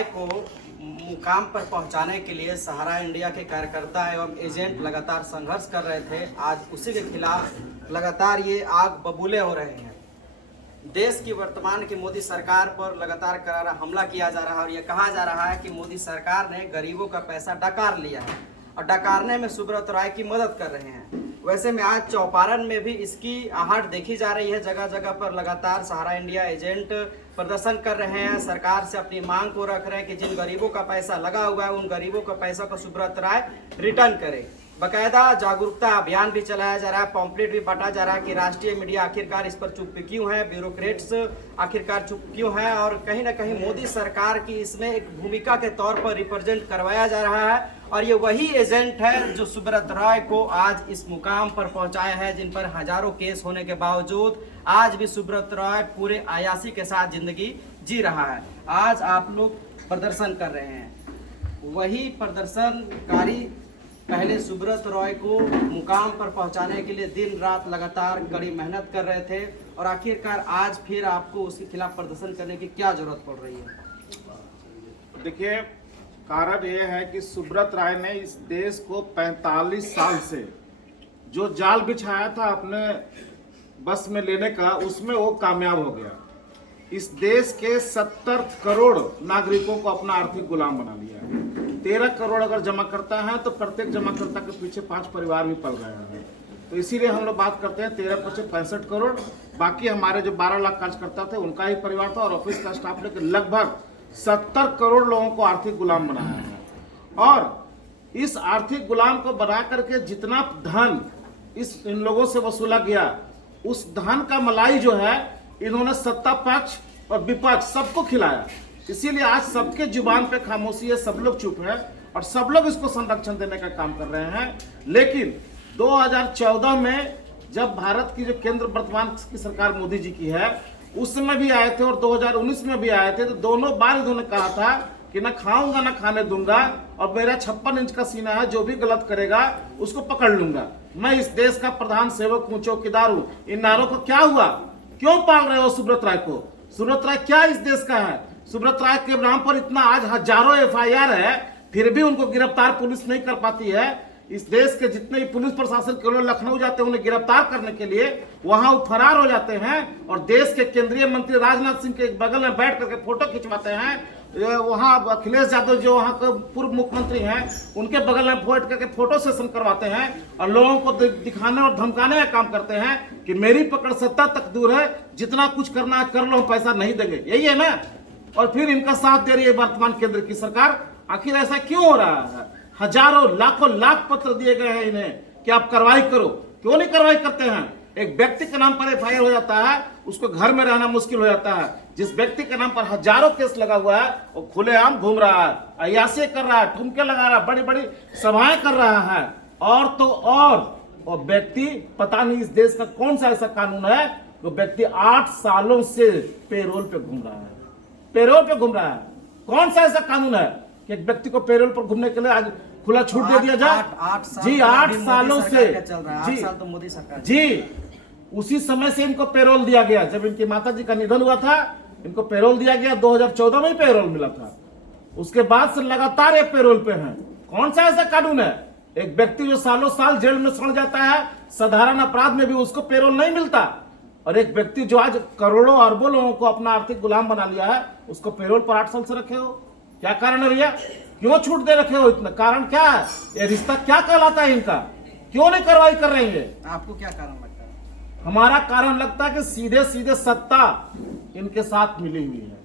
को मुकाम पर पहुंचाने के लिए सहारा इंडिया के कार्यकर्ता एवं एजेंट लगातार संघर्ष कर रहे थे। आज उसी के खिलाफ लगातार ये आग बबूले हो रहे हैं। देश की वर्तमान की मोदी सरकार पर लगातार करारा हमला किया जा रहा है और ये कहा जा रहा है कि मोदी सरकार ने गरीबों का पैसा डकार लिया है और डकारने में सुब्रत राय की मदद कर रहे हैं। वैसे में आज चौपारण में भी इसकी आहट देखी जा रही है। जगह जगह पर लगातार सहारा इंडिया एजेंट प्रदर्शन कर रहे हैं, सरकार से अपनी मांग को रख रहे हैं कि जिन गरीबों का पैसा लगा हुआ है उन गरीबों का पैसा को सुब्रत राय रिटर्न करे। बाकायदा जागरूकता अभियान भी चलाया जा रहा है, पॉम्पलेट भी बांटा जा रहा है कि राष्ट्रीय मीडिया आखिरकार इस पर चुप क्यों है, ब्यूरोक्रेट्स आखिरकार चुप क्यों है और कहीं ना कहीं मोदी सरकार की इसमें एक भूमिका के तौर पर रिप्रेजेंट करवाया जा रहा है। और ये वही एजेंट है जो सुब्रत राय को आज इस मुकाम पर पहुंचाया है, जिन पर हजारों केस होने के बावजूद आज भी सुब्रत राय पूरे आयासी के साथ जिंदगी जी रहा है। आज आप लोग प्रदर्शन कर रहे हैं, वही प्रदर्शनकारी पहले सुब्रत राय को मुकाम पर पहुंचाने के लिए दिन रात लगातार कड़ी मेहनत कर रहे थे और आखिरकार आज फिर आपको उसके खिलाफ प्रदर्शन करने की क्या जरूरत पड़ रही है? देखिए, कारण यह है कि सुब्रत राय ने इस देश को 45 साल से जो जाल बिछाया था अपने बस में लेने का, उसमें वो कामयाब हो गया। इस देश के 70 करोड़ नागरिकों को अपना आर्थिक गुलाम बना लिया है। 13 करोड़ अगर जमा करता है तो प्रत्येक जमाकर्ता के पीछे 5 परिवार भी पल रहे हैं। तो इसीलिए हम लोग बात करते हैं 13 पचे 65 करोड़, बाकी हमारे जो 12 लाख कार्यकर्ता थे उनका ही परिवार था और ऑफिस का स्टाफ लेकर लगभग 70 करोड़ लोगों को आर्थिक गुलाम बनाया है। और इस आर्थिक गुलाम को बना करके जितना धन इन लोगों से वसूला गया, उस धन का मलाई जो है इन्होंने सत्ता पक्ष और विपक्ष सबको खिलाया। इसीलिए आज सबके जुबान पे खामोशी है, सब लोग चुप है और सब लोग इसको संरक्षण देने का काम कर रहे हैं। लेकिन 2014 में जब भारत की जो केंद्र वर्तमान की सरकार मोदी जी की है, उस समय भी आए थे और 2019 में भी आए थे, तो दोनों बार इन्होंने कहा था कि ना खाऊंगा ना खाने दूंगा और मेरा 56 इंच का सीना है, जो भी गलत करेगा उसको पकड़ लूंगा। मैं इस देश का प्रधान सेवक हूं, चौकीदार हूं। इन नारों को क्या हुआ? क्यों पाल रहे हो सुब्रत राय को? सुब्रत राय क्या इस देश का है? सुब्रत राय के नाम पर इतना आज हजारों FIR है, फिर भी उनको गिरफ्तार पुलिस नहीं कर पाती है। इस देश के जितने भी पुलिस प्रशासन के लोग लखनऊ जाते हैं उन्हें गिरफ्तार करने के लिए, वहां वो फरार हो जाते हैं और देश के केंद्रीय मंत्री राजनाथ सिंह के बगल में बैठ करके फोटो खिंचवाते हैं। वहां अखिलेश यादव जो वहां के पूर्व मुख्यमंत्री हैं, उनके बगल में बैठ करके फोटो सेशन करवाते हैं और लोगों को दिखाने और धमकाने का काम करते हैं कि मेरी पकड़ सत्ता तक दूर है, जितना कुछ करना है कर लो, पैसा नहीं देंगे। यही है ना? और फिर इनका साथ दे रही है वर्तमान केंद्र की सरकार। आखिर ऐसा क्यों हो रहा है? हजारों लाखों लाख पत्र दिए गए हैं इन्हें कि आप कार्रवाई करो, क्यों नहीं कार्रवाई करते हैं? एक व्यक्ति के नाम पर FIR हो जाता है, उसको घर में रहना मुश्किल हो जाता है। जिस व्यक्ति के नाम पर हजारों केस लगा हुआ है, वो खुलेआम घूम रहा है, अय्यासी कर रहा है, ठुमके लगा रहा है, बड़ी बड़ी सभाएं कर रहा है। और तो और व्यक्ति पता नहीं इस देश का कौन सा ऐसा कानून है, वो व्यक्ति 8 सालों से पेरोल पे घूम रहा है। पेरोल पे घूम रहा है। कौन सा ऐसा कानून है कि एक व्यक्ति को पेरोल पर घूमने के लिए आज खुला छूट दे दिया जाए? 8 सालों से जी, 8 साल तो मोदी सरकार जी, उसी समय से इनको पेरोल दिया गया। जब इनकी माता जी का निधन हुआ था, इनको पेरोल दिया गया। 2014 में ही पेरोल मिला था। उसके बाद से लगातार ये पेरोल पे हैं। कौन सा ऐसा कानून है? एक व्यक्ति जो सालों साल जेल में सड़ जाता है, साधारण अपराध में भी उसको पेरोल नहीं मिलता, और एक व्यक्ति जो आज करोड़ों अरबों लोगों को अपना आर्थिक गुलाम बना लिया है, उसको पेरोल पर 8 साल से रखे हो। क्या कारण है भैया? क्यों छूट दे रखे हो? इतना कारण क्या है? ये रिश्ता क्या कहलाता है इनका? क्यों नहीं कार्रवाई कर रहे हैं? आपको क्या कारण लगता है? हमारा कारण लगता है कि सीधे सीधे सत्ता इनके साथ मिली हुई है।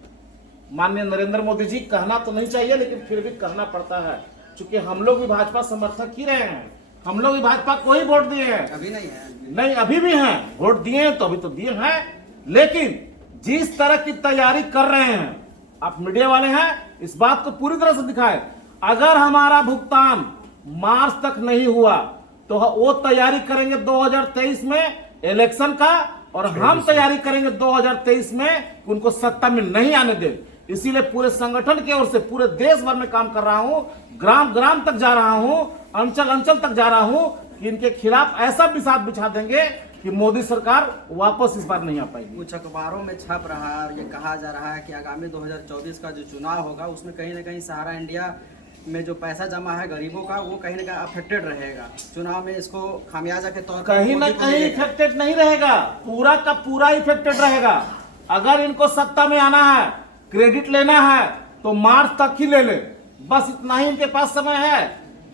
माननीय नरेंद्र मोदी जी, कहना तो नहीं चाहिए लेकिन फिर भी कहना पड़ता है, क्योंकि हम लोग भी भाजपा समर्थक ही रहे हैं। हम लोग भी भाजपा को ही वोट दिए हैं। अभी नहीं है? नहीं, अभी भी हैं। वोट दिए हैं तो अभी तो दिए हैं, लेकिन जिस तरह की तैयारी कर रहे हैं, आप मीडिया वाले हैं, इस बात को पूरी तरह से दिखाएं। अगर हमारा भुगतान मार्च तक नहीं हुआ तो वो तैयारी करेंगे 2023 में इलेक्शन का, और हम तैयारी करेंगे 2023 में कि उनको सत्ता में नहीं आने दे। इसीलिए पूरे संगठन की ओर से पूरे देश भर में काम कर रहा हूं, ग्राम ग्राम तक जा रहा हूं, अंचल अंचल तक जा रहा हूं कि इनके खिलाफ ऐसा विषाद बिछा देंगे कि मोदी सरकार वापस इस बार नहीं आ पाएगी। कुछ अखबारों में छप रहा है और ये कहा जा रहा है कि आगामी 2024 का जो चुनाव होगा उसमें कहीं ना कहीं सहारा इंडिया में जो पैसा जमा है गरीबों का वो कहीं ना कहीं अफेक्टेड रहेगा, चुनाव में इसको खामियाजा के तौर पर कहीं ना मोदी को कहीं मिलेगा। इफेक्टेड नहीं रहेगा, पूरा का पूरा इफेक्टेड रहेगा। अगर इनको सत्ता में आना है, क्रेडिट लेना है तो मार्च तक ही ले ले, बस इतना ही इनके पास समय है।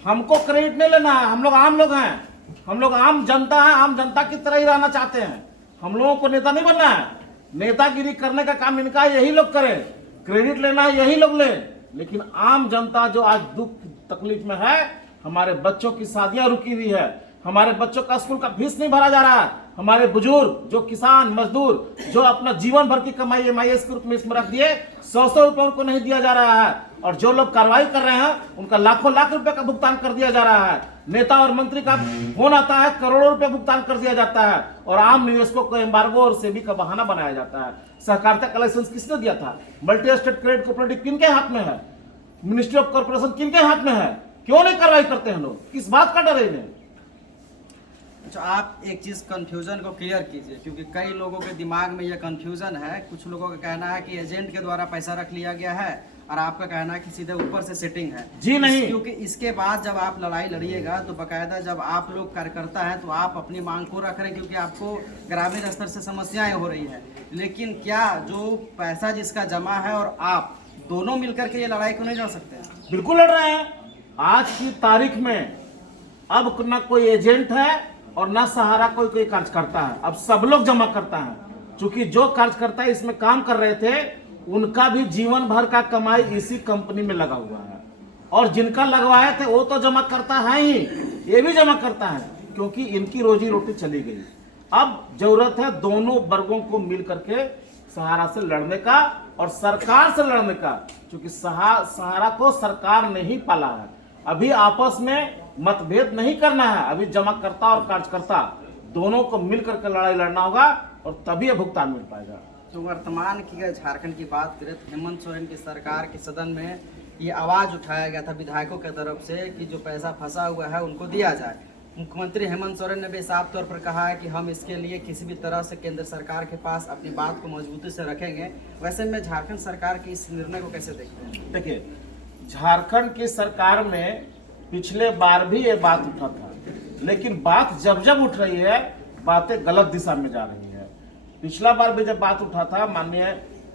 हमको क्रेडिट नहीं लेना है, हम लोग आम लोग हैं, हम लोग आम जनता हैं, आम जनता की तरह ही रहना चाहते हैं। हम लोगों को नेता नहीं बनना है, नेतागिरी करने का काम इनका यही लोग करें, क्रेडिट लेना है यही लोग लें। लेकिन आम जनता जो आज दुख तकलीफ में है, हमारे बच्चों की शादियां रुकी हुई है, हमारे बच्चों का स्कूल का फीस नहीं भरा जा रहा है, हमारे बुजुर्ग जो किसान मजदूर जो अपना जीवन भर की कमाई MIS के रूप में इसमें रख दिए, 100 रुपए उनको नहीं दिया जा रहा है। और जो लोग कार्रवाई कर रहे हैं उनका लाखों लाख रुपए का भुगतान कर दिया जा रहा है। नेता और मंत्री का फोन आता है, करोड़ों रुपए भुगतान कर दिया जाता है। और आम निवेशकों को एम्बार्गो और सेबी का बहाना बनाया जाता है। सहकारिता का लाइसेंस किसने दिया था? मल्टी स्टेट क्रेडिट कोऑपरेटिव किनके हाथ में है? मिनिस्ट्री ऑफ कॉर्पोरेशन किनके हाथ में है? क्यों नहीं कार्रवाई करते हैं लोग? किस बात का डर है इन्हें? अच्छा, आप एक चीज़ कंफ्यूजन को क्लियर कीजिए, क्योंकि कई लोगों के दिमाग में यह कंफ्यूजन है। कुछ लोगों का कहना है कि एजेंट के द्वारा पैसा रख लिया गया है और आपका कहना है कि सीधे ऊपर से सेटिंग है। जी नहीं, क्योंकि इसके बाद जब आप लड़ाई लड़िएगा तो बाकायदा जब आप लोग कार्यकर्ता हैं तो आप अपनी मांग को रख रहे हैं, क्योंकि आपको ग्रामीण स्तर से समस्याएं हो रही है। लेकिन क्या जो पैसा जिसका जमा है और आप दोनों मिलकर के ये लड़ाई को नहीं लड़ सकते हैं? बिल्कुल लड़ रहे हैं। आज की तारीख में अब ना कोई एजेंट है और ना सहारा कोई कार्यकर्ता है, अब सब लोग जमा करता है। क्योंकि जो कार्यकर्ता इसमें काम कर रहे थे उनका भी जीवन भर का कमाई इसी कंपनी में लगा हुआ है, और जिनका लगवाए थे वो तो जमा करता है ही, ये भी जमा करता है, क्योंकि इनकी रोजी रोटी चली गई। अब जरूरत है दोनों वर्गों को मिल करके सहारा से लड़ने का और सरकार से लड़ने का, क्योंकि सहारा को सरकार ने ही पाला है। अभी आपस में मतभेद नहीं करना है, अभी जमाकर्ता और कार्यकर्ता दोनों को मिलकर के लड़ाई लड़ना होगा और तभी ये भुगतान मिल पाएगा। तो वर्तमान की अगर झारखंड की बात करें तो हेमंत सोरेन की सरकार के सदन में ये आवाज उठाया गया था विधायकों की तरफ से कि जो पैसा फंसा हुआ है उनको दिया जाए। मुख्यमंत्री हेमंत सोरेन ने भी साफ तौर पर कहा है कि हम इसके लिए किसी भी तरह से केंद्र सरकार के पास अपनी बात को मजबूती से रखेंगे। वैसे में झारखंड सरकार के इस निर्णय को कैसे देखते हैं? देखिए, झारखंड की सरकार में पिछले बार भी ये बात उठा था, लेकिन बात जब जब उठ रही है बातें गलत दिशा में जा रही है। पिछला बार भी जब बात उठा था, माननीय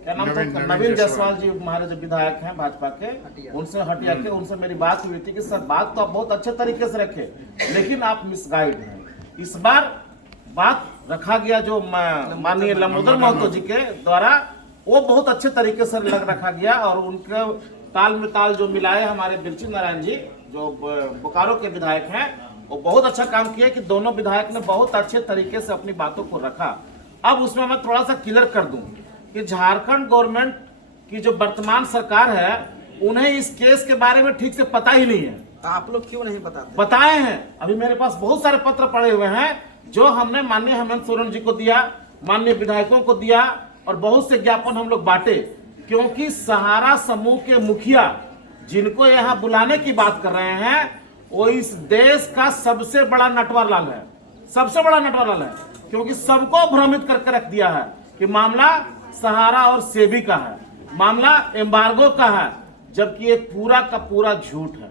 क्या नाम था, नवीन जायसवाल जी हमारे जो विधायक हैं भाजपा के, उनसे हटिया के उनसे मेरी बात हुई थी कि सर बात तो आप बहुत अच्छे तरीके से रखे, लेकिन आप मिसगाइड हैं। इस बार बात रखा गया जो माननीय लंबोदर महतो जी के द्वारा, वो बहुत अच्छे तरीके से रखा गया, और उनके ताल में ताल जो मिलाए हमारे बिरचू नारायण जी जो बोकारो के विधायक हैं, वो बहुत अच्छा काम किया कि दोनों विधायक ने बहुत अच्छे तरीके से अपनी बातों को रखा। अब उसमें मैं थोड़ा सा क्लियर कर दूं कि झारखंड गवर्नमेंट की जो वर्तमान सरकार है उन्हें इस केस के बारे में ठीक से पता ही नहीं है। तो आप लोग क्यों नहीं बताते? बताए हैं, अभी मेरे पास बहुत सारे पत्र पड़े हुए हैं जो हमने माननीय हेमंत सोरेन जी को दिया, माननीय विधायकों को दिया, और बहुत से ज्ञापन हम लोग बांटे, क्योंकि सहारा समूह के मुखिया जिनको यहाँ बुलाने की बात कर रहे हैं वो इस देश का सबसे बड़ा नटवरलाल है, सबसे बड़ा नटवरलाल है, क्योंकि सबको भ्रमित करके रख दिया है कि मामला सहारा और सेबी का है, मामला एम्बार्गो का है, जबकि ये पूरा का पूरा झूठ है।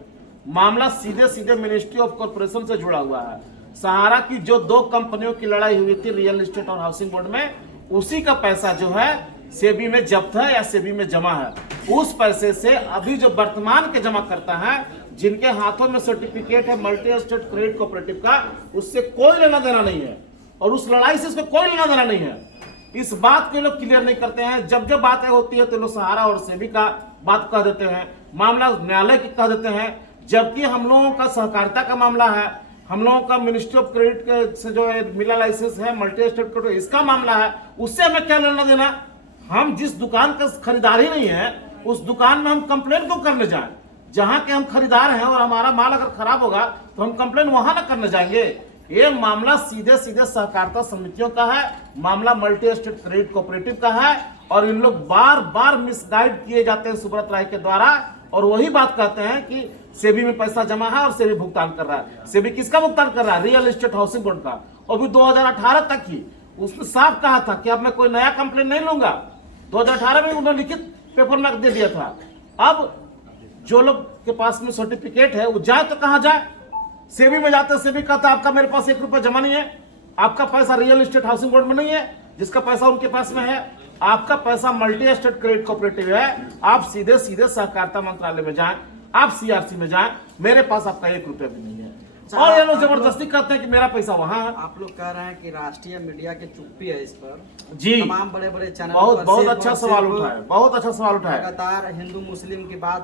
मामला सीधे सीधे मिनिस्ट्री ऑफ कॉर्पोरेशन से जुड़ा हुआ है। सहारा की जो दो कंपनियों की लड़ाई हुई थी रियल एस्टेट और हाउसिंग बोर्ड में, उसी का पैसा जो है सेबी में जब्त है या सेबी में जमा है। उस पैसे से अभी जो वर्तमान के जमा करता है, जिनके हाथों में सर्टिफिकेट है मल्टी स्टेट क्रेडिट कोऑपरेटिव का, उससे कोई लेना देना नहीं है, और उस लड़ाई से उसको कोई लेना देना नहीं है। इस बात को लोग क्लियर नहीं करते हैं। जब जब बातें होती है तो लोग सहारा और सेबी का बात कह देते हैं, मामला न्यायालय की कह देते हैं, जबकि हम लोगों का सहकारिता का मामला है, हम लोगों का मिनिस्ट्री ऑफ क्रेडिट के से जो मिला लाइसेंस है मल्टी स्टेट क्रेडिट, इसका मामला है, उससे हमें क्या लेना देना। हम जिस दुकान का खरीदार ही नहीं है उस दुकान में हम कंप्लेन क्यों करने जाएं? जहां के हम खरीदार हैं और हमारा माल अगर खराब होगा तो हम कंप्लेन वहां ना करने जाएंगे। ये मामला सीधे सीधे सहकारिता समितियों का है, मामला मल्टी स्टेट क्रेडिट कोऑपरेटिव का है, और इन लोग बार बार मिसगाइड किए जाते हैं सुब्रत राय के द्वारा, और वही बात कहते हैं कि सेबी में पैसा जमा है और सेबी भुगतान कर रहा है। सेबी किसका भुगतान कर रहा है? रियल एस्टेट हाउसिंग बोर्ड का। और भी 2018 तक की। उसने साफ कहा था कि अब मैं कोई नया कंप्लेन नहीं लूंगा। 2018 में उन्होंने लिखित पेपर में दे दिया था। अब जो लोग के पास में सर्टिफिकेट है वो जाए तो कहाँ जाए? सेबी में जाते, सेबी कहता आपका मेरे पास 1 रुपया जमा नहीं है, आपका पैसा रियल एस्टेट हाउसिंग बोर्ड में नहीं है, जिसका पैसा उनके पास में है, आपका पैसा मल्टी स्टेट क्रेडिट कोऑपरेटिव है, आप सीधे सीधे सहकारिता मंत्रालय में जाएं, आप सीआरसी में जाएं, मेरे पास आपका 1 रुपया भी नहीं है। और ये लोग जबरदस्ती कहते हैं कि मेरा पैसा वहां है। आप लोग कह रहे हैं कि राष्ट्रीय मीडिया की चुप्पी है इस पर। जी, तमाम बड़े बड़े चैनल बहुत अच्छा सवाल उठाया, बहुत अच्छा सवाल उठाया। लगातार हिंदू मुस्लिम की बात